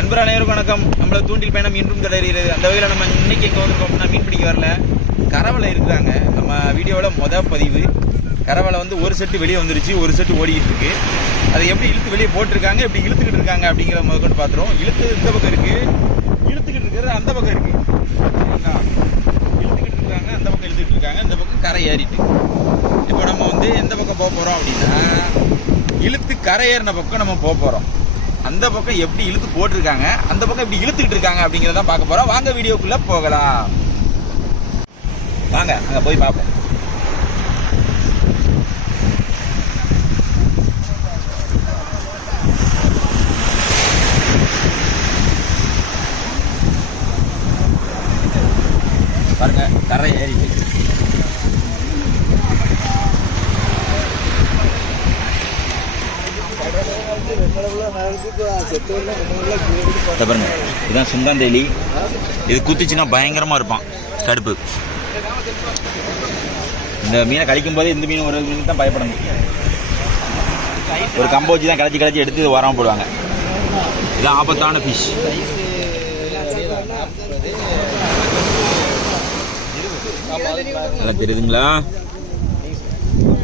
நண்பர் அனைவருக்கும் வணக்கம். நம்மள தூண்டில் பயணம் இன்றும் தொடர்கிறது. அந்த வகையில் நம்ம இன்னைக்கு எங்கே வந்திருக்கோம் அப்படின்னா மீன் பிடிக்க வரல. கரவலை இருக்கிறாங்க. நம்ம வீடியோவில் மொதல் பதிவு. கரவலை வந்து ஒரு செட்டு வெளியே வந்துருச்சு. ஒரு செட்டு ஓடிக்கிட்டு இருக்கு. அதை எப்படி இழுத்து வெளியே போட்டிருக்காங்க? எப்படி இழுத்துக்கிட்டு இருக்காங்க? அப்படிங்கிற முதற்கொண்டு பார்த்துருவோம் இழுத்து இந்த பக்கம் இருக்கு. இழுத்துக்கிட்டு இருக்கிறது அந்த பக்கம் இருக்கு. சரிங்களா? இழுத்துக்கிட்டு இருக்காங்க. அந்த பக்கம் இழுத்துக்கிட்டு இருக்காங்க. இந்த பக்கம் கரை ஏறிட்டு. இப்போ நம்ம வந்து எந்த பக்கம் போக போகிறோம் அப்படின்னா இழுத்து கரை ஏறின பக்கம் நம்ம போக போகிறோம் அந்த பக்கம் எப்படி இழுத்து போட்டிருக்காங்க அந்த பக்கம் எப்படி இழுத்துக்கிட்டு இருக்காங்க அப்படிங்கிறத பார்க்க போகிறோம் வாங்க வீடியோக்குள்ளே போகலாம். வாங்க அங்கே போய் பார்ப்போம் பாருங்க கரை ஏறிட்டு இதை பாருங்க இதுதான் சுங்காந்தேலி இது குத்துச்சுன்னா பயங்கரமாக இருப்பான் கடுப்பு. இந்த மீனை கழிக்கும் போதே இந்த மீன் ஒரு மீன் தான் பயப்படணும். ஒரு கம்பை வச்சு தான் கலச்சி கலச்சி எடுத்து வராமல் போடுவாங்க. இதுதான் ஆபத்தான ஃபிஷ் நல்லா தெரியுதுங்களா?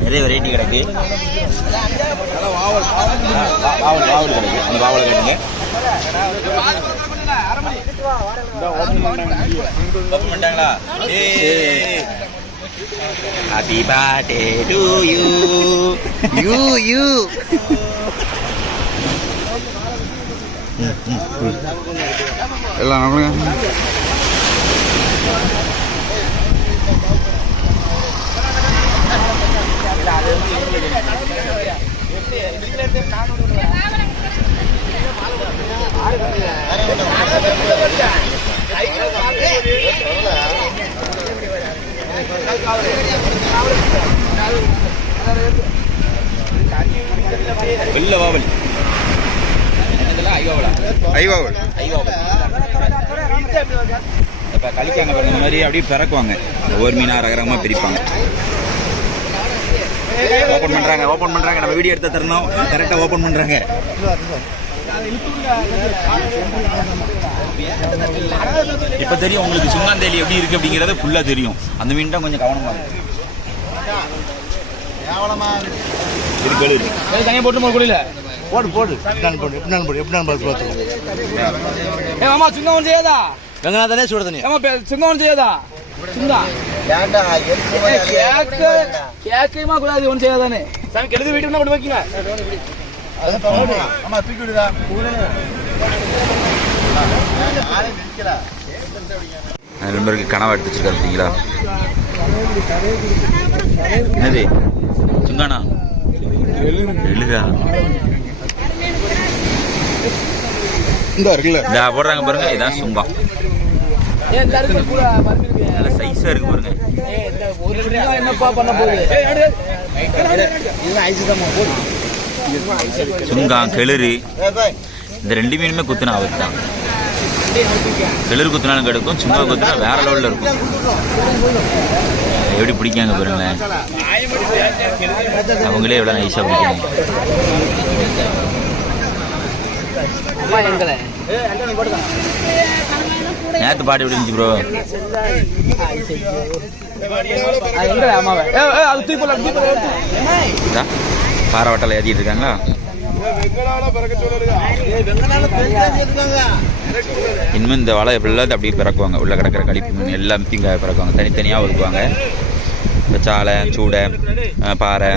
நிறைய வெரைட்டி கிடக்கு. வாவல் வாவல் கிடக்கு. அந்த வாவலை கட்டுங்க. Happy birthday to you you you எல்லாம் நம்மளுங்க. வாவல் என்னதெல்லாம் ஐவாவலா? ஐவாவல். ஐவாவல். இப்போ கழிக்காங்க பாருங்க இந்த மாதிரி அப்படியே பிறக்குவாங்க. ஒவ்வொரு மீனாக ரகரகமாக பிரிப்பாங்க. ஓப்பன் பண்ணுறாங்க ஓப்பன் பண்ணுறாங்க நம்ம வீடியோ எடுத்து தரணும். கரெக்டாக ஓப்பன் பண்ணுறாங்க இப்போ தெரியும் உங்களுக்கு சுங்காந்தேலி எப்படி இருக்கு அப்படிங்கிறது ஃபுல்லாக தெரியும். அந்த மீன் தான் கொஞ்சம் கவனமாக இருக்கு. இது கழுது தனியாக போட்டு குளியில போடு போடு. எப்படினாலும் போடு எப்படினாலும் போடு எப்படினாலும் பார்த்து பார்த்துக்கோ ஏ மாமா சுங்கம் ஒன்று செய்யாதா? வெங்கநாதனே சுட தண்ணி ஏமா சுங்கம் ஒன்று செய்யாதா? சுங்கா கேக்க கேக்கையுமா கூடாது ஒன்று செய்யாதானே? சாமி கெடுது வீட்டுக்கு கொண்டு வைக்கீங்க? ஆமா தூக்கி விடுதா? நண்பருக்கு கனவா எடுத்து வச்சிருக்காரு பார்த்தீங்களா? என்னது? சுங்கானா? எழுதா? இந்த போடுறாங்க பாருங்க. இதான் இருக்கு நல்ல சைஸா இருக்கு பாருங்க. சுங்கம் கெளுரு இந்த ரெண்டு மீனுமே குத்துனா ஆபத்து தான் கெளுரு குத்துனாலும் கிடைக்கும் சுங்கா குத்துனா வேற லெவலில் இருக்கும். எப்படி பிடிக்காங்க பாருங்களேன். அவங்களே எவ்வளோ நைஸாக பிடிக்காங்க நேற்று பாட்டு எப்படி இருந்துச்சு ப்ரோ பாறை வட்டல ஏற்றிட்டு இருக்காங்களா? இனிமேல் இந்த வலை எல்லாத்தையும் அப்படியே பிறக்குவாங்க. உள்ள கிடக்கிற கழிப்பு மீன் எல்லாம் இங்கே பிறக்குவாங்க. தனித்தனியாக ஒதுக்குவாங்க. இந்த சாலை சூடை பாறை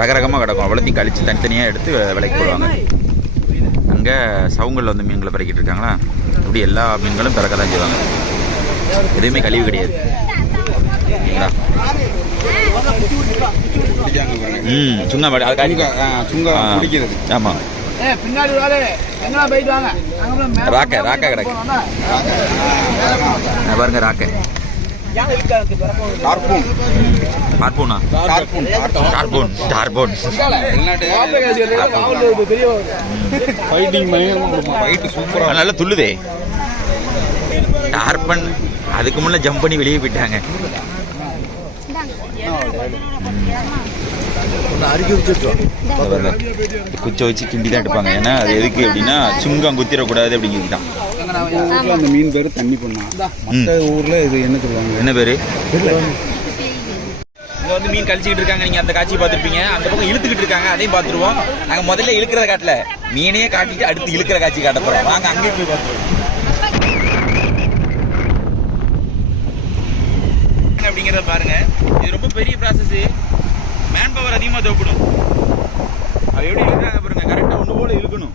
ரகரகமாக கிடக்கும். அவ்வளோத்தையும் கழித்து தனித்தனியாக எடுத்து விலைக்கு போடுவாங்க. அங்கே சவுங்கல்ல வந்து மீன்களை பிறக்கிட்டு இருக்காங்களா? இப்படி எல்லா மீன்களும் பிறக்க தான் செய்வாங்க. எதுவுமே கழிவு கிடையாது. சரிங்களா பிடிக்காங்க பாருங்க ம் சுங்கா மாடு அது சுங்கா, ஆ, சுங்கா ஆ. பிடிக்கிறது. ஆமாம் ஏ பின்னாடி ஆளு எங்கடா போயிட்டு வாங்க? ராக்க, ராக்க கிடக்கு. பாருங்க ராக்கு. இல்லை, வாவுல ஒரு பெரிய ஒரு- ஃபைட்டிங் ஃபைட் சூப்பரா நல்லா துள்ளுதே. டார்பன் அதுக்கு முன்னே ஜம்ப் பண்ணி வெளியே போயிட்டாங்க அடிக்க வச்சுட்டோம் இந்த பாருங்க குச்சை வச்சு கிண்டி தான் எடுப்பாங்க. ஏன்னா அது எதுக்கு அப்படின்னா சுங்கம் குத்திடக்கூடாது அப்படிங்கிறது தான் ஊர்ல அந்த மீன் பேரு தண்ணி பண்ணா? மற்ற ஊர்ல இது என்ன சொல்லுவாங்க? என்ன பேரு? இங்க வந்து மீன் கழிச்சுக்கிட்டு இருக்காங்க. நீங்க அந்த காட்சியை பார்த்துருப்பீங்க. அந்த பக்கம் இழுத்துக்கிட்டு இருக்காங்க. அதையும் பார்த்துருவோம். நாங்க முதல்ல இழுக்கிறத காட்டல மீனையே காட்டிட்டு அடுத்து இழுக்கிற காட்சி காட்ட போறோம். வாங்க அங்கேயும் போய் பார்த்துருவோம். அப்படிங்கிறத பாருங்க. இது ரொம்ப பெரிய ப்ராசஸ் மேன் பவர் அதிகமாக தேவைப்படும். அது எப்படி இழுக்கிறாங்க பாருங்க கரெக்டாக ஒன்று போல இழுக்கணும்.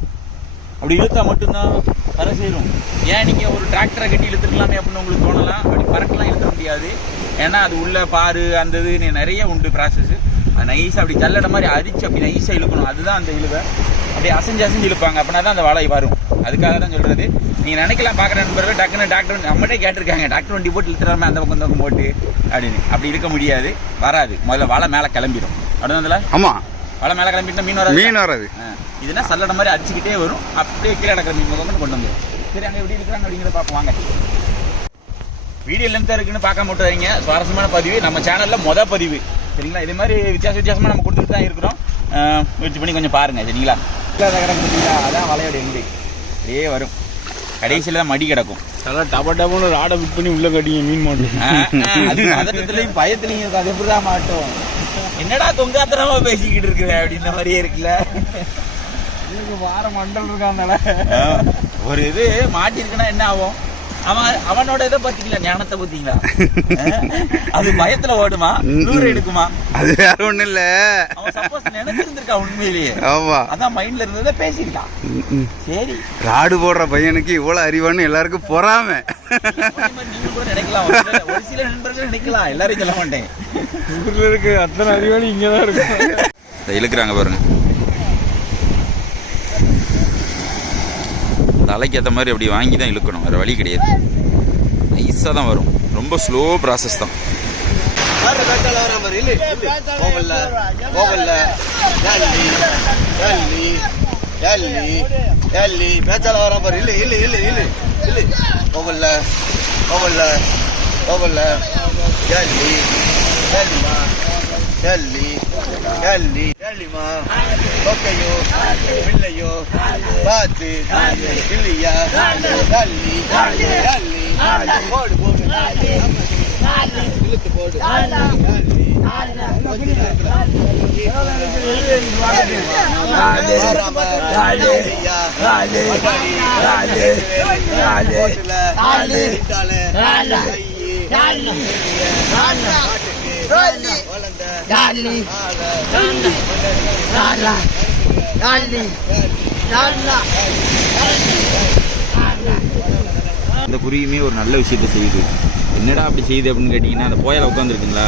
அப்படி இழுத்தா மட்டும்தான் கரை சேரும். ஏன் நீங்கள் ஒரு டிராக்டரை கட்டி இழுத்துக்கலாமே அப்படின்னு உங்களுக்கு தோணலாம்? அப்படி பறக்கலாம் இழுக்க முடியாது. ஏன்னா அது உள்ள பாரு அந்த இது நிறைய உண்டு ப்ராசஸ் அது நைஸாக அப்படி ஜல்லடை மாதிரி அரிச்சு அப்படி நைஸாக இழுக்கணும். அதுதான் அந்த இழுவை. அப்படி அசைஞ்சு அசைஞ்சு இழுப்பாங்க. அப்படின்னா தான் அந்த வாழை வரும். அதுக்காக தான் சொல்கிறது நீங்கள் நினைக்கலாம் பார்க்குற நண்பர்கள் டக்குன்னு டாக்டர் நம்மகிட்டே கேட்டிருக்காங்க டாக்டர் வண்டி போட்டு இழுத்துறாம அந்த பக்கம் பக்கம் போட்டு அப்படின்னு. அப்படி இழுக்க முடியாது வராது. முதல்ல வாழை மேலே கிளம்பிடும் அப்படிதான் ஆமா. வாழை மேலே கிளம்பிட்டா மீன் வராது? மீன் வராது. இதுனா சல்லடை மாதிரி அடிச்சுக்கிட்டே வரும். அப்படியே கீழே கிடக்கிற மீன் முதல்ல கொண்டு வந்துடும் சரி அங்கே எப்படி இருக்கிறாங்க அப்படிங்கிறத பார்ப்போம். வாங்க. வீடியோ லென்த்தாக இருக்குன்னு பார்க்க மட்டும் வரீங்க சுவாரஸ்யமான பதிவு. நம்ம சேனலில் மொத பதிவு. சரிங்களா? இதே மாதிரி வித்தியாச வித்தியாசமாக நம்ம கொடுத்துட்டு தான் இருக்கிறோம். முயற்சி பண்ணி கொஞ்சம் பாருங்க. சரிங்களா? அதான் வலையோட எண்டு. அப்படியே வரும். கடைசியில் தான் மடி கிடக்கும். நல்லா டப டபுன்னு ராடை ஃபிட் பண்ணி உள்ள கட்டிங்க மீன் மாட்டோம் ஆ, ஆ, அது பதட்டத்துலையும் பயத்துலையும் அது எப்படிதான் மாட்டோம்? என்னடா தொங்காத்தனமா பேசிக்கிட்டு இருக்கிற அப்படின்ற மாதிரியே இருக்குல்ல. வார மண்டல் இருக்காந்தால ஆ, ஒரு இது மாட்டிருக்குன்னா என்ன ஆகும்? அவன் அவனோட இதை பாத்தீங்களா ஞானத்தை பாத்தீங்களா? அது பயத்துல ஓடுமா? நூறு எடுக்குமா? அது வேற ஒண்ணும் இல்ல. அவன் சப்போஸ் உண்மையிலேயே? ஆமா. அதான் மைண்ட்ல இருந்ததை பேசிக்கிட்டான் சரி. ராடு போடுற பையனுக்கு இவ்வளவு அறிவான்னு எல்லாருக்கும் பொறாம. நீங்க கூட நினைக்கலாம். ஒரு சில- நண்பர்கள் நினைக்கலாம். எல்லாரையும் சொல்ல மாட்டேன். ஊர்ல இருக்கு அத்தனை அறிவாளி இங்கதான் இருக்கு இழுக்கிறாங்க பாருங்க. தலைக்கு மாதிரி அப்படி வாங்கி தான் இழுக்கணும். வேறு வழி கிடையாது. நைஸாக தான் வரும். ரொம்ப ஸ்லோ ப்ராசஸ் தான். கோவல்ல கோவல்ல. ஜல்லி ஜல்லி ஜல்லி ஜல்லி. பேச்சால வர பாரு. இல்லை இல்லை இல்லை இல்லை இல்ல கோவல்ல கோவல்ல கோவல்ல. ஜல்லி ஜல்லிமா ஜல்லி. கல்லி கல்லிமா கொக்கையோ பிள்ளையோ பாத்து இல்லையா கல்லி கல்லி போடு போடு இழுத்து போடு ஜல்லி இந்த குருவியுமே ஒரு நல்ல விஷயத்த செய்யுது. என்னடா அப்படி செய்யுது அப்படின்னு கேட்டிங்கன்னா அந்த புயல உட்காந்துருக்குங்களா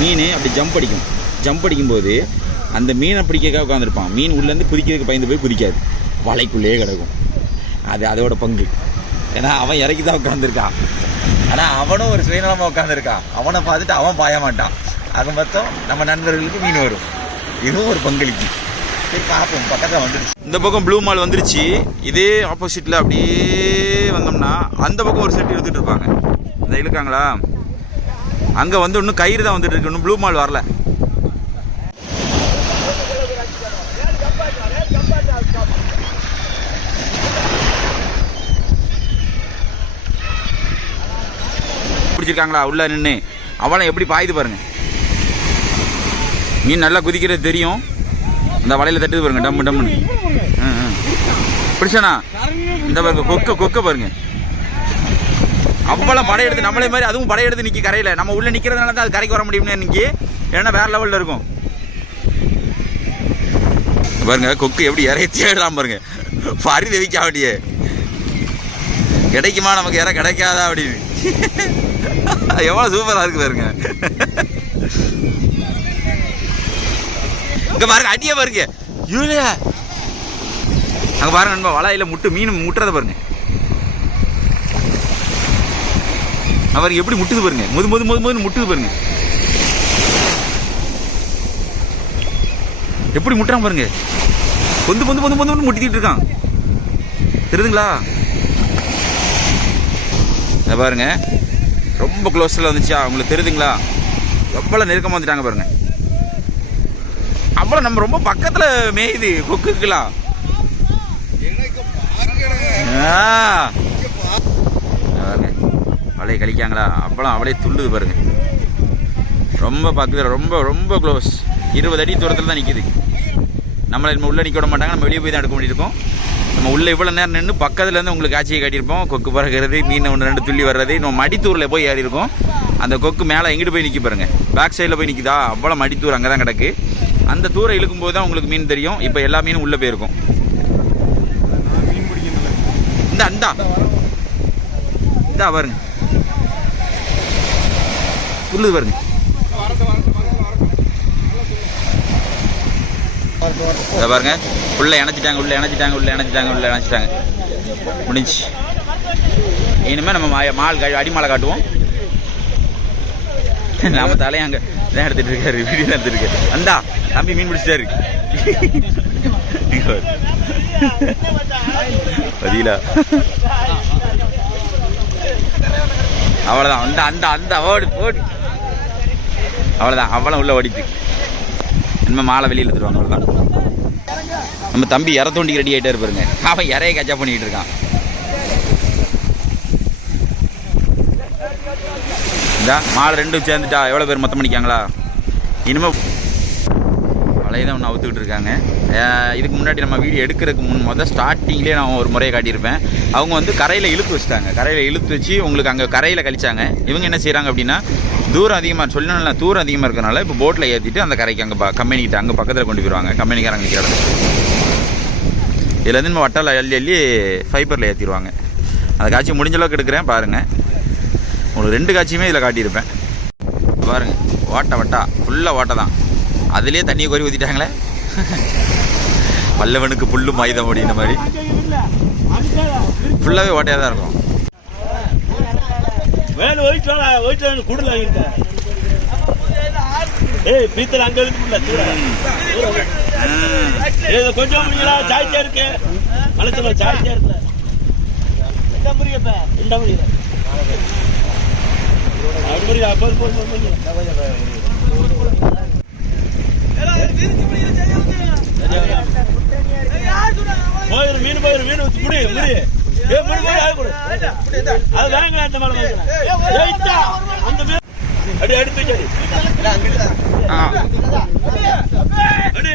மீன் அப்படி ஜம்ப் அடிக்கும். ஜம்ப் அடிக்கும்போது அந்த மீனை பிடிக்கிறக்காக உட்காந்துருப்பான் மீன் உள்ளேருந்து குதிக்கிறதுக்கு பயந்து போய் குதிக்காது. வலைக்குள்ளேயே கிடக்கும். அது அதோட பங்கு. ஏன்னா அவன் இறக்கி தான் உட்காந்துருக்கான் ஆனால் அவனும் ஒரு சுயநலமாக உட்காந்துருக்கான் அவனை பார்த்துட்டு அவன் பாய மாட்டான். அது மொத்தம் நம்ம நண்பர்களுக்கு மீன் வரும். இதுவும் ஒரு பங்களிப்பு. சரி பார்ப்போம். பக்கத்தில் வந்துடுச்சு. இந்த பக்கம் ப்ளூ மால் வந்துருச்சு இதே ஆப்போசிட்டில் அப்படியே வந்தோம்னா அந்த பக்கம் ஒரு செட் எடுத்துட்டு இருப்பாங்க. இந்த இழுக்காங்களா? அங்கே வந்து இன்னும் கயிறு தான் வந்துட்டு இருக்கு. இன்னும் ப்ளூ மால் வரல. பிடிச்சிருக்காங்களா உள்ளே நின்று அவளை எப்படி பாயுது பாருங்கள் மீன் நல்லா குதிக்கிறது தெரியும். இந்த வலையில் தட்டுது பாருங்க. டம்மு டம்முன்னு. பிடிச்சனா? இந்த பாருங்க கொக்க கொக்க பாருங்க. அவ்வளோ படையெடுத்து நம்மளே மாதிரி அதுவும் படையெடுத்து நிற்கி கரையில். நம்ம உள்ளே நிற்கிறதுனால தான் அது கரைக்கு வர முடியும்னு நிற்கி ஏன்னா வேற லெவலில் இருக்கும். பாருங்க கொக்கு எப்படி இறைச்சி ஆடலாம் பாருங்க. பரிதவிக்க அப்படியே கிடைக்குமா நமக்கு? இற கிடைக்காதா அப்படின்னு. எவ்வளோ சூப்பராக இருக்கு பாருங்க. இங்கே பாருங்க அடியே பாருங்க. யூலியா அங்கே பாருங்க நண்பா வலையில் முட்டு மீன் முட்டுறத பாருங்க. அவர் எப்படி முட்டுது பாருங்க. முது முது முது முதுன்னு முட்டுது பாருங்க. எப்படி முட்டுறான் பாருங்க. பொந்து பொந்து பொந்து பொந்து முட்டிக்கிட்டு இருக்கான். தெரியுதுங்களா? பாருங்க. ரொம்ப க்ளோஸில் வந்துச்சா உங்களுக்கு தெரியுதுங்களா? எவ்வளோ நெருக்கமாக வந்துட்டாங்க பாருங்கள் அவ்வளோ நம்ம ரொம்ப பக்கத்தில் மேயுது கொக்குக்கெல்லாம். ஆ. பாருங்க. அவளே கழிக்காங்களா? அப்பளம் அவளே துள்ளுது பாருங்க. ரொம்ப பக்கத்தில் ரொம்ப ரொம்ப க்ளோஸ் இருபது அடி தூரத்தில் தான் நிற்கிது நம்மளை நம்ம உள்ளே நிற்க விட மாட்டாங்க. நம்ம வெளியே போய் தான் எடுக்க வேண்டியிருக்கும் நம்ம உள்ளே இவ்வளோ நேரம் நின்று பக்கத்துல இருந்து உங்களுக்கு காட்சியை காட்டியிருப்போம். கொக்கு பறக்கிறது மீன் ஒன்று ரெண்டு துள்ளி வர்றது நம்ம மடித்தூரில் போய் ஏறி இருக்கோம். அந்த கொக்கு மேலே எங்கிட்டு போய் நிற்க பாருங்க. பேக் சைடில் போய் நிற்கிதா அவ்வளோ மடித்தூர் அங்கே தான் கிடக்கு. அந்த தூரை இழுக்கும் போது தான் உங்களுக்கு மீன் தெரியும். இப்போ எல்லா மீனும் உள்ளே போயிருக்கும். இந்த அந்தா இந்தா பாருங்க. உள்ளது பாருங்க. இதை பாருங்க. உள்ள இணைச்சிட்டாங்க உள்ள இணைச்சிட்டாங்க உள்ள இணைச்சிட்டாங்க உள்ள இணைச்சிட்டாங்க. முடிஞ்சு இனிமே நம்ம மால் கா- அடிமாலை காட்டுவோம். நாம தலையை அங்கே இதான் எடுத்துட்டு இருக்காரு. வீடியோ எடுத்துருக்காரு வந்தா அந்தா தம்பி மீன் பிடிச்சிட்டாரு. இங்க பதிலா? அவ்வளோதான் அந்த அந்த அந்த ஓடு போடு அவ்வளோதான் அவ்வளோ உள்ள ஓடிச்சு இனிமேல் மாலை வெளியில் எடுத்துருவாங்க அவ்வளோதான் நம்ம தம்பி இற தோண்டிக்கு ரெடி ஆகிட்டே இருப்பாருங்க அவன் இறைய கச்சா பண்ணிக்கிட்டு இருக்கான். இதா மாலை ரெண்டும் சேர்ந்துட்டா எவ்வளோ பேர் மொத்தம் பண்ணிக்காங்களா? இனிமேல் வலையை தான் ஒன்று அவுத்துக்கிட்டு இருக்காங்க. இதுக்கு முன்னாடி நம்ம வீடியோ எடுக்கிறதுக்கு முன் முதல் ஸ்டார்டிங்லேயே நான் ஒரு முறையை காட்டியிருப்பேன். அவங்க வந்து கரையில் இழுத்து வச்சிட்டாங்க. கரையில் இழுத்து வச்சு உங்களுக்கு அங்கே கரையில் கழிச்சாங்க. இவங்க என்ன செய்கிறாங்க அப்படின்னா தூரம் அதிகமாக சொல்லணும்ல தூரம் அதிகமாக இருக்கிறனால இப்போ போட்டில் ஏற்றிட்டு அந்த கரைக்கு அங்கே ப கம்பெனிக்கிட்ட அங்கே பக்கத்தில் கொண்டு போயிடுவாங்க கம்பெனிக்காரங்க நிற்கிற இடத்துக்கு இதுலேருந்து நம்ம வட்டால அள்ளி அள்ளி ஃபைபரில் ஏற்றிடுவாங்க அந்த காட்சி முடிஞ்ச அளவுக்கு எடுக்கிறேன் பாருங்கள் உங்களுக்கு ரெண்டு காட்சியுமே இதில் காட்டியிருப்பேன் பாருங்கள் ஓட்டை வட்டா ஃபுல்லாக ஓட்டை தான் அதுலேயே தண்ணியை கோரி ஊற்றிட்டாங்களே பல்லவனுக்கு புல்லு மாயுதம் அப்படின்ற மாதிரி ஃபுல்லாகவே ஓட்டையாக தான் இருக்கும் வேணும் ஒயிட் வேலை ஒயிட் வேணும் குடல் வாங்கிருக்க ஏய் பீத்தல் அங்க இருக்குல்ல தூர கொஞ்சம் முடிங்களா சாய்ச்சியா இருக்கு. மனசுல சாய்ச்சியா இருக்கு. போயிரு மீன் போயிரு மீன் முடி முடி ஏ முடி முடி அது கொடு அது வாங்க அந்த மேல வைக்கிறேன் அந்த மீன் அடி அடி தூக்கி அடி. ஆ. அடி.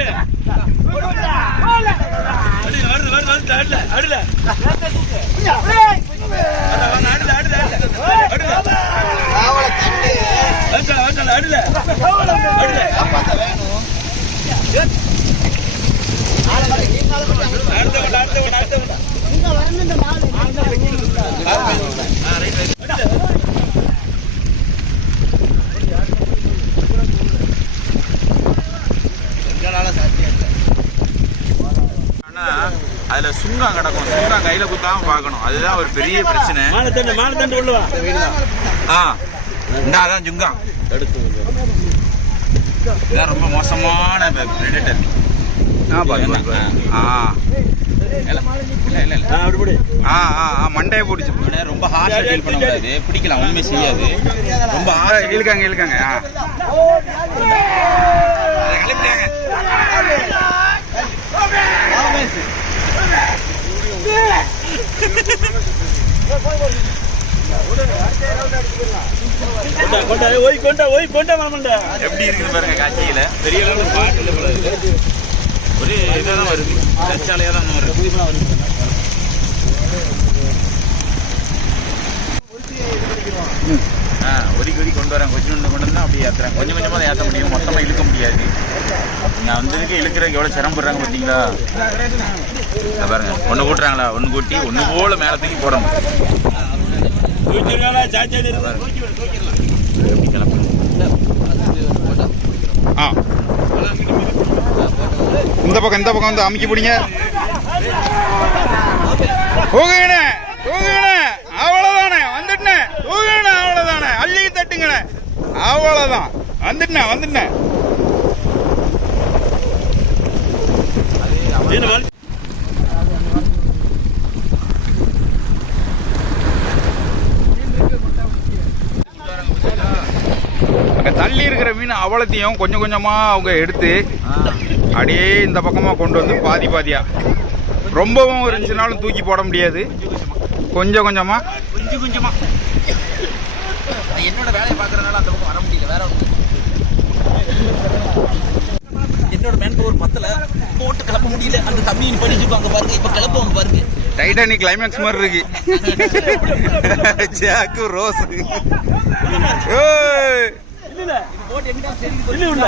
அடி வருது வருது வருது அடில அடில. அடில அடில அதில் சுங்கம் கிடக்கும். சுங்கம் கையில் குத்தாம பார்க்கணும். அதுதான் ஒரு பெரிய பிரச்சனை. ஆ அதான் சுங்கம். இதான் ரொம்ப மோசமான பிரெடிட்டர் ஆ. பாருங்க ஆ ஆ ஆ மண்டையை பிடிச்சி ரொம்ப ஹார்ஷாக டீல் பண்ண கூடாது பிடிக்கலாம் செய்யாது ரொம்ப ஹார்ஷாக இழுக்காங்க இழுக்காங்க ஆ எப்படி இருக்குது பாருங்க காட்சியில? பெரிய அளவுல பாட்டு ஒரு இதாக தான் வருது தச்சாலையாக தான் வருது ஆ ஒதுக்கி ஒதுக்கி கொண்டு வரேன் கொஞ்சம் கொஞ்சம் கொண்டு வந்தா அப்படியே ஏற்றுறேன் கொஞ்சம் கொஞ்சமாக தான் ஏற்ற முடியும் மொத்தமாக இழுக்க முடியாது நான் வந்ததுக்கு இழுக்கிறதுக்கு எவ்வளோ சிரமப்படுறாங்க பார்த்தீங்களா பாருங்க ஒன்று கூட்டுறாங்களா ஒன்று கூட்டி ஒன்று போல மேலே தூக்கி போடணும் தூக்கிடுவாளா சாச்சாடி இருக்கு எப்படி கிளம்புறது ஆ இந்த பக்கம் இந்த பக்கம் வந்து அமுக்கி பிடிங்க தூங்குங்கண்ணே தூங்குங்கண்ணே. அவ்வளோதானே வந்துட்டனே தூங்குங்கண்ணே அவ்வளோதானே அள்ளி தட்டுங்கண்ணே. அவ்வளோதான் வந்துட்டனே வந்துட்டனே தள்ளி இருக்கிற மீன் அவ்வளத்தையும் கொஞ்சம் கொஞ்சமாக அவங்க எடுத்து அப்படியே இந்த பக்கமாக கொண்டு வந்து பாதி பாதியா. ரொம்பவும் இருந்துச்சுனாலும் தூக்கி போட முடியாது. கொஞ்சம் கொஞ்சமாக கொஞ்சம் கொஞ்சமா. நான் என்னோட வேலையை பார்க்கறதுனால அந்த பக்கம் வர முடியல. வேற என்னோட மேன் பவர் பத்தல போட்டு கிளப்ப முடியல. அந்த தம்பி பண்ணிட்டு பாருங்க. இப்ப கிளப்பவங்க பாருங்க. டைட்டானிக் கிளைமேக்ஸ் மாதிரி இருக்கு. ஜாக்கு ரோஸ் ஏய். இல்ல இல்ல.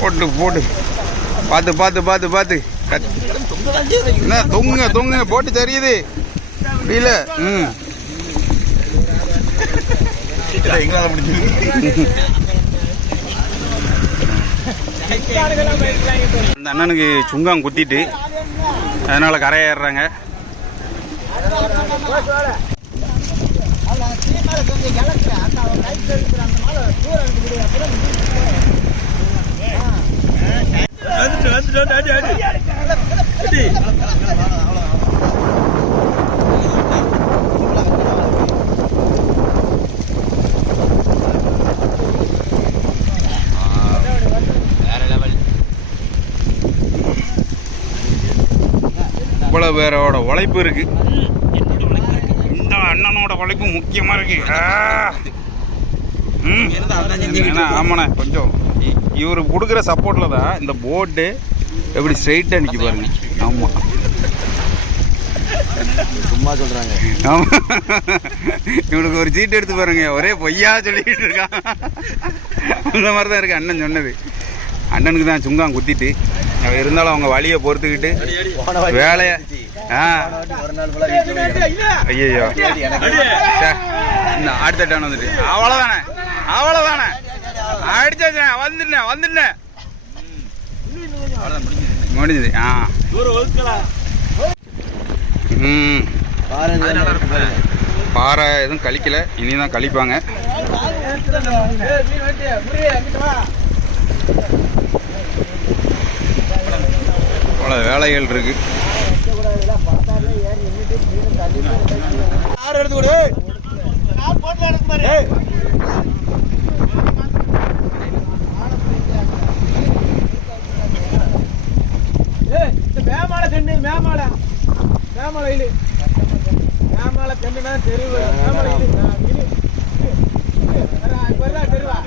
போட்டு போட்டு. பார்த்து பார்த்து பார்த்து பார்த்து. கத்- என்ன தொங்குங்க தொங்குங்க போட்டு தெரியுது. முடியல ம். எங்களால முடிஞ்சது? அந்த அண்ணனுக்கு சுங்கம் குத்திட்டு அதனால கரை ஏறுறாங்க வந்துட்டு வந்துட்டு அடி அடி அடி வேற லெவல் இவ்வளவு பேரோட உழைப்பு இருக்கு. அண்ணனோட உழைப்பு முக்கியமா இருக்கு. ஏன்னா, ஆமாண்ணே கொஞ்சம் இவரு கொடுக்குற சப்போர்ட்ல தான் இந்த போட்டு எப்படி ஸ்ட்ரைட்டா நிக்க பாருங்க. ஆமா. சும்மா சொல்றாங்க. ஆமா. இவனுக்கு ஒரு சீட் எடுத்து பாருங்க. ஒரே பொய்யா சொல்லிட்டு இருக்கான். அந்த மாதிரி தான் இருக்கு அண்ணன் சொன்னது. அண்ணனுக்கு தான் சுங்கான் குத்திட்டு. இருந்தாலும் அவங்க வழியை பொறுத்துக்கிட்டு வேலைய ஆ. ஐயோ அடுத்த டான் வந்துட்டு. அவ்வளவுதானே? அவ்வளவுதானே? அடிச்சாச்சுண்ணே வந்துட்டேன் வந்துட்டேன். முடிஞ்சது. ஆ. ம். பாறை எதுவும் கழிக்கல. இனிதான் கழிப்பாங்க. அவ்வளோ வேலைகள் இருக்கு. யார் எடுத்து கொடு? ஏய். மேமால கண்டு மேமால. மேமால இழு மேமால கண்டுனா தெருவு மேமால இழு ஆ, இழு. இழு. வரா, இப்ப வரா, தெருவா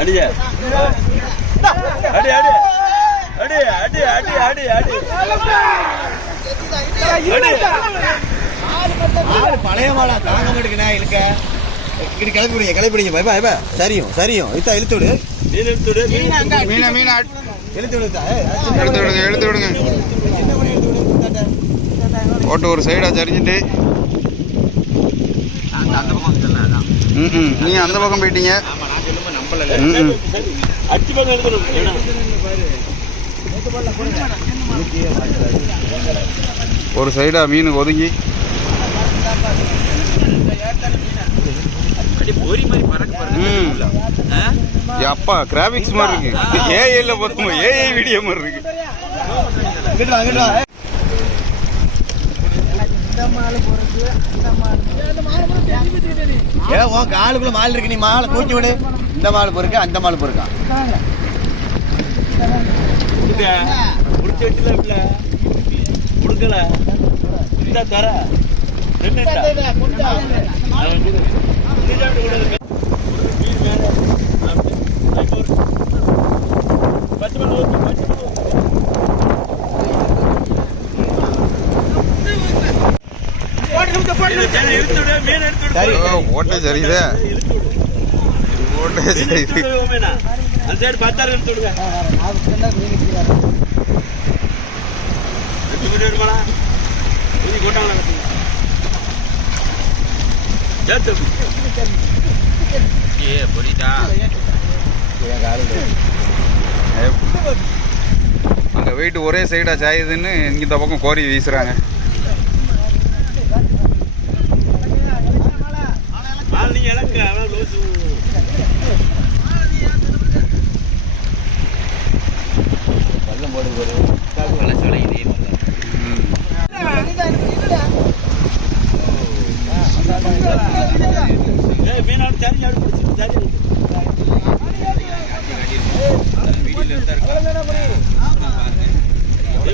அடிய அடி அடி அடி அடி அடி அடி அடி ஆளு பழைய மாலா தாங்க மாட்டேங்கண்ணே இழுக்க இங்கிட்டு கிளப்பிடுங்க பயப்பா பயப்பா சரியும் சரியும். இத்தா இழுத்து விடு. மீன் எடுத்துடு மீன் மீனை மீனை. இழுத்து விடுத்தா எடுத்து விடுங்க எடுத்து விடுங்க. இழுத்து விடு இந்தாட்ட. போட்டு ஒரு சைடாக சரிஞ்சிட்டு. அந்த அந்த பக்கம் அதான். ம் ம். நீங்கள் அந்த பக்கம் போயிட்டீங்க. ஆமா நான் சொல்லும்போது நம்பல அச்சு பக்கம் ஏன்னா, ஒரு சைடாக மீன் ஒதுங்கி. அப்படியே பொறி மாதிரி பறக்க பாருங்க ம். ஆ? அப்பா கிராபிக்ஸ் மாதிரி இருக்கு. ஏஐல பார்க்கும் ஏஐ வீடியோ மாதிரி இருக்கு. ஏ உன் காலுக்குள்ள மால் இருக்கு. நீ மாலை தூக்கி விடு. இந்த மால் பொறுக்கா அந்த மால் பொறுக்கா. முடிச்சு வச்சுல கொடுக்கல. இந்த தர. அவன் கொடு. நீ சாப்பிட்டு கொடு. மீன் மேல. அப்படி. அது போடு. பச்சை மிளகா ஊத்து, பச்சை மிளகா ஊத்து. இது சரி, இழுத்து விடு, மீன் எடுத்து விடு. சரி. ஓ, ஓட்டை சரியுதே இழுத்து விடு. ஓட்டை மீன் சரியுது இழுத்து விடு, ஓமேனா. அந்த சைடு பத்தாறு எடுத்து விடுங்க ரெண்டு மீன் ஏ பொரிதா அங்க வெயிட் ஒரே சைடாக சாயுதுன்னு இந்த பக்கம் கோரி வீசுறாங்க. ஆள் நீங்க இழக்க அவ்வளவு லூசு பழச்சாலை இதே மாதிரி தான். ஏய் மீனோட சரி ஆடு பிடிச்சி சரி வீடியோல இருந்தா இருக்கு. ஏய்,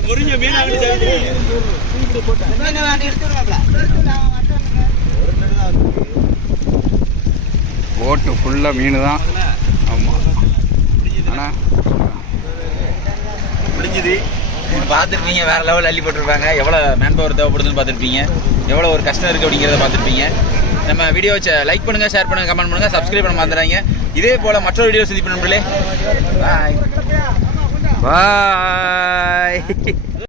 முறிஞ்ச மீன் ஆடு சரி போட்டு ஃபுல்லாக மீன் தான் ஆமாம் ஆனால் முடிஞ்சுது. பார்த்துருப்பீங்க வேற லெவல் அள்ளி போட்டிருப்பாங்க. எவ்வளோ மேன் பவர் தேவைப்படுதுன்னு பார்த்துருப்பீங்க. எவ்வளோ ஒரு கஷ்டம் இருக்குது அப்படிங்கிறத பார்த்துருப்பீங்க. நம்ம வீடியோ லைக் பண்ணுங்கள் ஷேர் பண்ணுங்கள் கமெண்ட் பண்ணுங்கள் சப்ஸ்கிரைப் பண்ண மறந்துடாதீங்க. இதே போல் மற்றொரு வீடியோ சந்திப்பு நண்பர்களே. பாய் பாய்